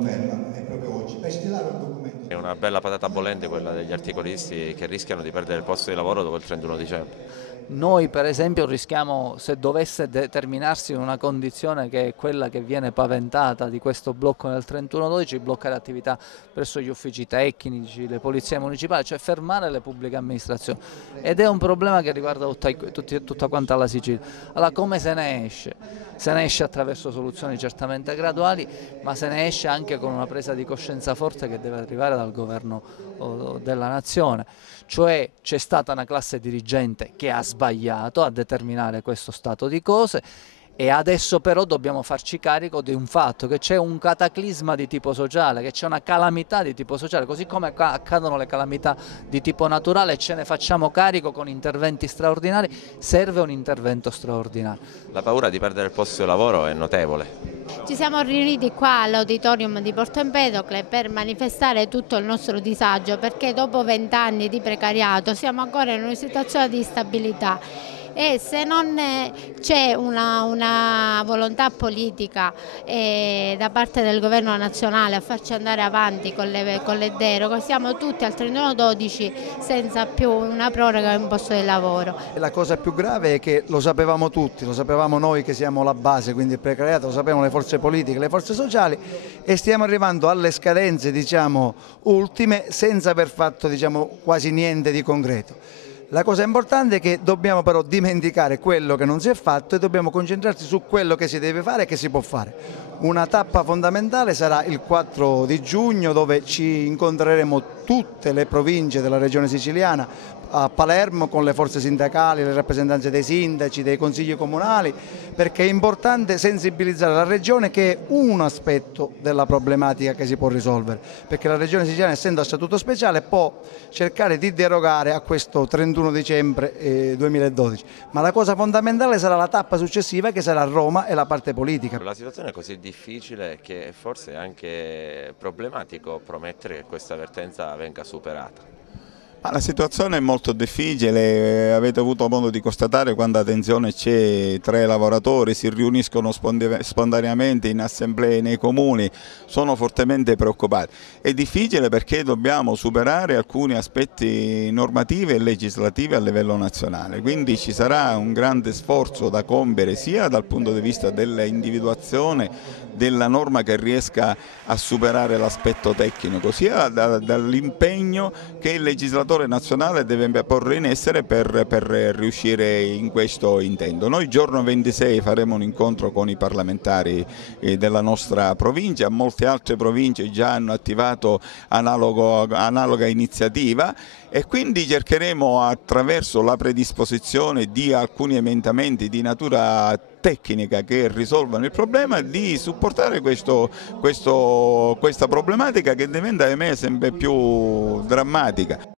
ferma, è proprio oggi, per stilare un documento. È una bella patata bollente quella degli articolisti che rischiano di perdere il posto di lavoro dopo il 31 dicembre. Noi per esempio rischiamo, se dovesse determinarsi una condizione che è quella che viene paventata di questo blocco nel 31/12, bloccare attività presso gli uffici tecnici, le polizie municipali, cioè fermare le pubbliche amministrazioni. Ed è un problema che riguarda tutta quanta la Sicilia. Allora come se ne esce? Se ne esce attraverso soluzioni certamente graduali, ma se ne esce anche con una presa di coscienza forte che deve arrivare dal governo della nazione. Cioè c'è stata una classe dirigente che ha sbagliato a determinare questo stato di cose e adesso però dobbiamo farci carico di un fatto, che c'è un cataclisma di tipo sociale, che c'è una calamità di tipo sociale, così come accadono le calamità di tipo naturale, ce ne facciamo carico con interventi straordinari, serve un intervento straordinario. La paura di perdere il posto di lavoro è notevole. Ci siamo riuniti qua all'auditorium di Porto Empedocle per manifestare tutto il nostro disagio, perché dopo 20 anni di precariato siamo ancora in una situazione di instabilità e se non c'è una volontà politica da parte del governo nazionale a farci andare avanti con le deroghe, siamo tutti al 31/12 senza più una proroga e un posto di lavoro. La cosa più grave è che lo sapevamo tutti, lo sapevamo noi che siamo la base, quindi il precariato, lo sapevano le forze politiche, le forze sociali e stiamo arrivando alle scadenze ultime senza aver fatto quasi niente di concreto. La cosa importante è che dobbiamo però dimenticare quello che non si è fatto e dobbiamo concentrarci su quello che si deve fare e che si può fare. Una tappa fondamentale sarà il 4 di giugno dove ci incontreremo tutte le province della regione siciliana a Palermo con le forze sindacali, le rappresentanze dei sindaci, dei consigli comunali, perché è importante sensibilizzare la regione che è un aspetto della problematica che si può risolvere, perché la regione siciliana essendo a statuto speciale può cercare di derogare a questo 31 dicembre 2012, ma la cosa fondamentale sarà la tappa successiva che sarà Roma e la parte politica. La situazione è così difficile che forse è anche problematico promettere che questa vertenza venga superata. La situazione è molto difficile, avete avuto modo di constatare quando a tensione c'è tra i lavoratori, si riuniscono spontaneamente in assemblee nei comuni, sono fortemente preoccupati. È difficile perché dobbiamo superare alcuni aspetti normativi e legislativi a livello nazionale, quindi ci sarà un grande sforzo da compiere sia dal punto di vista dell'individuazione della norma che riesca a superare l'aspetto tecnico, sia dall'impegno che il legislatore nazionale deve porre in essere per riuscire in questo intento. Noi giorno 26 faremo un incontro con i parlamentari della nostra provincia, molte altre province già hanno attivato analoga iniziativa e quindi cercheremo attraverso la predisposizione di alcuni emendamenti di natura tecnica che risolvano il problema di supportare questa problematica che diventa sempre più drammatica.